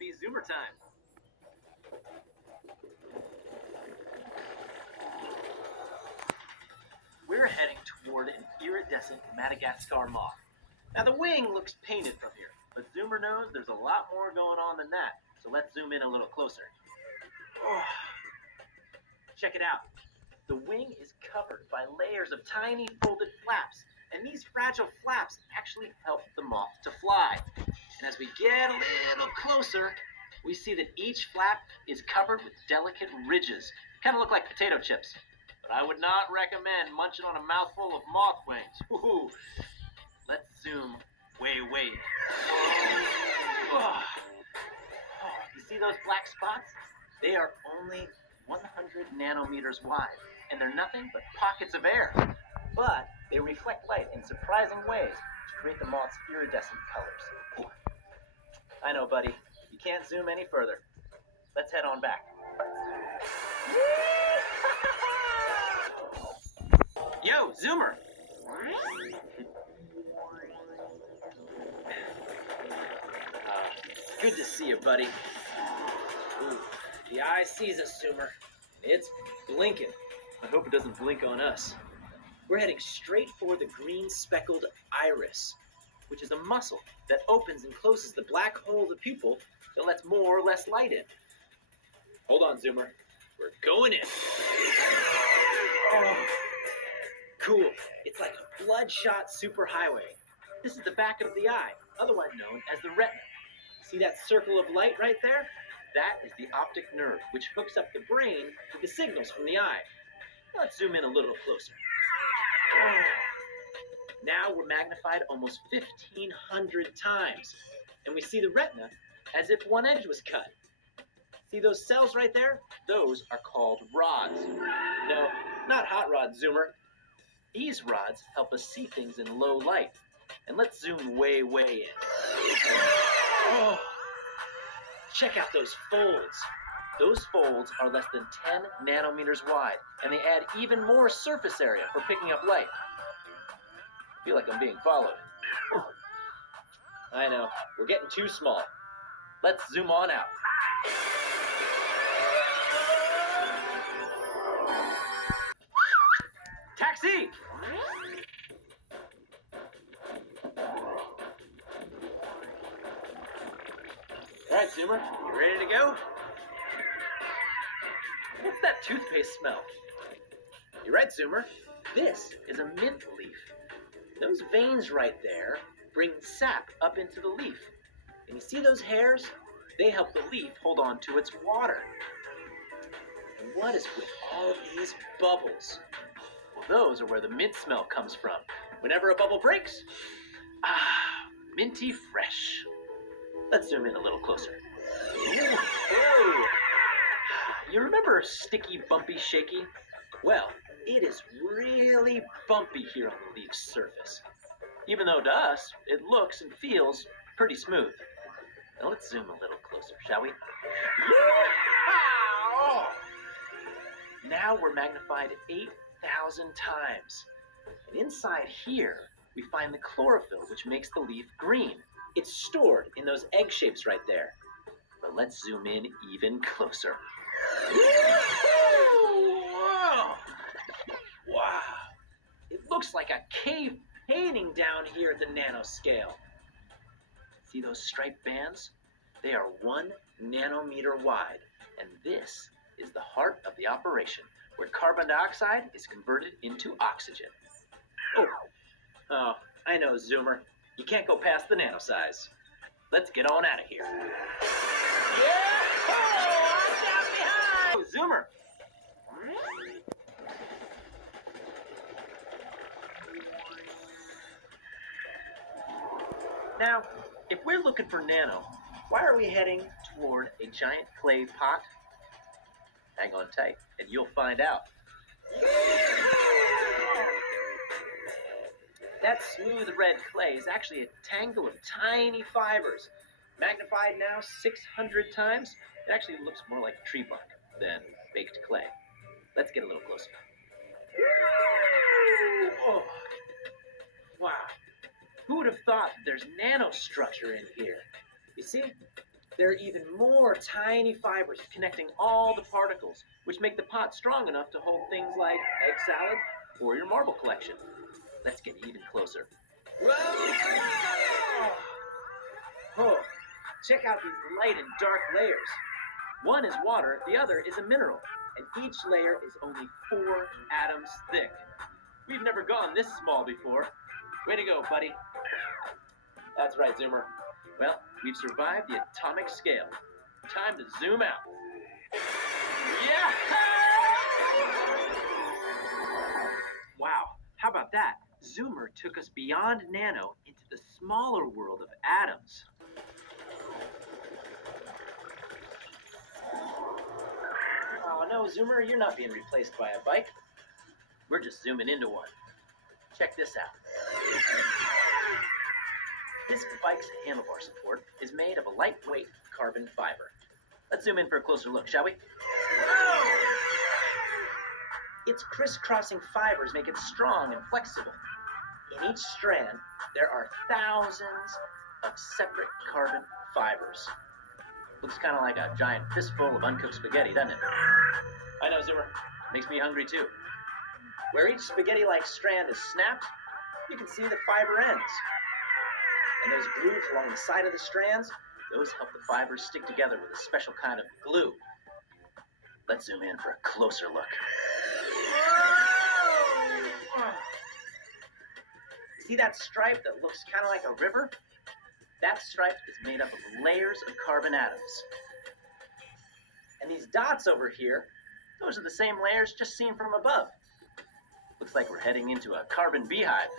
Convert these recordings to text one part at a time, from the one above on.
be Zoomer time. We're heading toward an iridescent Madagascar moth. Now the wing looks painted from here, but Zoomer knows there's a lot more going on than that, so let's zoom in a little closer. Oh, check it out. The wing is covered by layers of tiny folded flaps, and these fragile flaps actually help the moth to fly. And as we get a little closer, we see that each flap is covered with delicate ridges. Kind of look like potato chips. But I would not recommend munching on a mouthful of moth wings. Woohoo! Let's zoom way. Oh. You see those black spots? They are only 100 nanometers wide, and they're nothing but pockets of air. But they reflect light in surprising ways to create the moth's iridescent colors. Ooh. I know, buddy. You can't zoom any further. Let's head on back. Yo, Zoomer! Good to see you, buddy. Ooh, the eye sees us, Zoomer. It's blinking. I hope it doesn't blink on us. We're heading straight for the green speckled iris, which is a muscle that opens and closes the black hole of the pupil that lets more or less light in. Hold on, Zoomer. We're going in. Oh, cool. It's like a bloodshot superhighway. This is the back of the eye, otherwise known as the retina. See that circle of light right there? That is the optic nerve, which hooks up the brain with the signals from the eye. Let's zoom in a little closer. Oh. Now we're magnified almost 1,500 times, and we see the retina as if one edge was cut. See those cells right there? Those are called rods. No, not hot rods, Zoomer. These rods help us see things in low light. And let's zoom way in. Oh, check out those folds. Those folds are less than 10 nanometers wide, and they add even more surface area for picking up light. I feel like I'm being followed. I know, we're getting too small. Let's zoom on out. Taxi! All right, Zoomer, you ready to go? What's that toothpaste smell? You're right, Zoomer. This is a mint leaf. Those veins right there bring sap up into the leaf. And you see those hairs? They help the leaf hold on to its water. And what is with all these bubbles? Well, those are where the mint smell comes from. Whenever a bubble breaks, minty fresh. Let's zoom in a little closer. Ooh. You remember sticky, bumpy, shaky? Well, it is really bumpy here on the leaf's surface. Even though to us, it looks and feels pretty smooth. Now let's zoom a little closer, shall we? Now we're magnified 8,000 times. And inside here, we find the chlorophyll, which makes the leaf green. It's stored in those egg shapes right there. But let's zoom in even closer. Whoa! Wow! It looks like a cave painting down here at the nanoscale. See those striped bands? They are 1 nanometer wide, and this is the heart of the operation, where carbon dioxide is converted into oxygen. Oh, I know, Zoomer. You can't go past the nano size. Let's get on out of here. Yeah! Watch out behind! Oh, Zoomer! Now, if we're looking for Nano, why are we heading toward a giant clay pot? Hang on tight, and you'll find out. That smooth red clay is actually a tangle of tiny fibers. Magnified now 600 times, it actually looks more like tree bark than baked clay. Let's get a little closer. Oh, wow. Who would have thought there's nanostructure in here? You see, There are even more tiny fibers connecting all the particles, which make the pot strong enough to hold things like egg salad or your marble collection. Let's get even closer. Whoa! Oh, check out these light and dark layers. One is water, the other is a mineral, and each layer is only 4 atoms thick. We've never gone this small before. Way to go, buddy. That's right, Zoomer. Well, we've survived the atomic scale. Time to zoom out. Yeah! Wow, how about that? Zoomer took us beyond Nano into the smaller world of atoms. Oh no, Zoomer, you're not being replaced by a bike. We're just zooming into one. Check this out. This bike's handlebar support is made of a lightweight carbon fiber. Let's zoom in for a closer look, shall we? Its crisscrossing fibers make it strong and flexible. In each strand, there are thousands of separate carbon fibers. Looks kind of like a giant fistful of uncooked spaghetti, doesn't it? I know, Zoomer. Makes me hungry, too. Where each spaghetti-like strand is snapped, you can see the fiber ends. And those grooves along the side of the strands, those help the fibers stick together with a special kind of glue. Let's zoom in for a closer look. See that stripe that looks kind of like a river? That stripe is made up of layers of carbon atoms. And these dots over here, those are the same layers just seen from above. Looks like we're heading into a carbon beehive.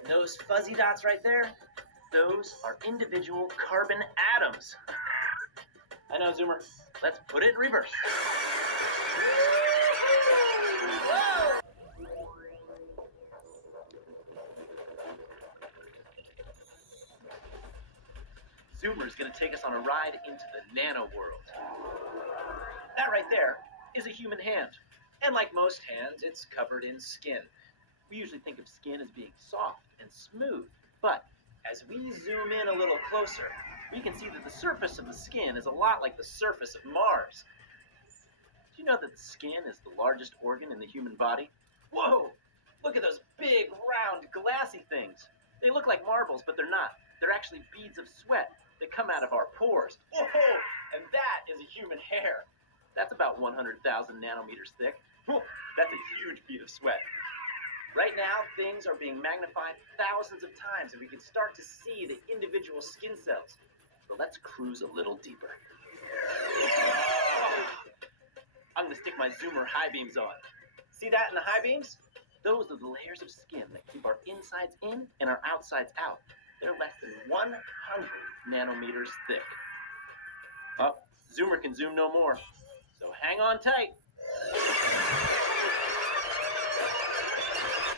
And those fuzzy dots right there, those are individual carbon atoms. I know, Zoomer. Let's put it in reverse. Whoa! Zoomer's gonna take us on a ride into the nano world. That right there is a human hand. And like most hands, it's covered in skin. We usually think of skin as being soft and smooth, but as we zoom in a little closer, we can see that the surface of the skin is a lot like the surface of Mars. Do you know that the skin is the largest organ in the human body? Whoa! Look at those big, round, glassy things. They look like marbles, but they're not. They're actually beads of sweat that come out of our pores. Whoa! And that is a human hair. That's about 100,000 nanometers thick. Whoa, that's a huge bead of sweat. Right now, things are being magnified thousands of times, and we can start to see the individual skin cells. But let's cruise a little deeper. I'm going to stick my Zoomer high beams on. See that in the high beams? Those are the layers of skin that keep our insides in and our outsides out. They're less than 100 nanometers thick. Oh, Zoomer can zoom no more. So hang on tight.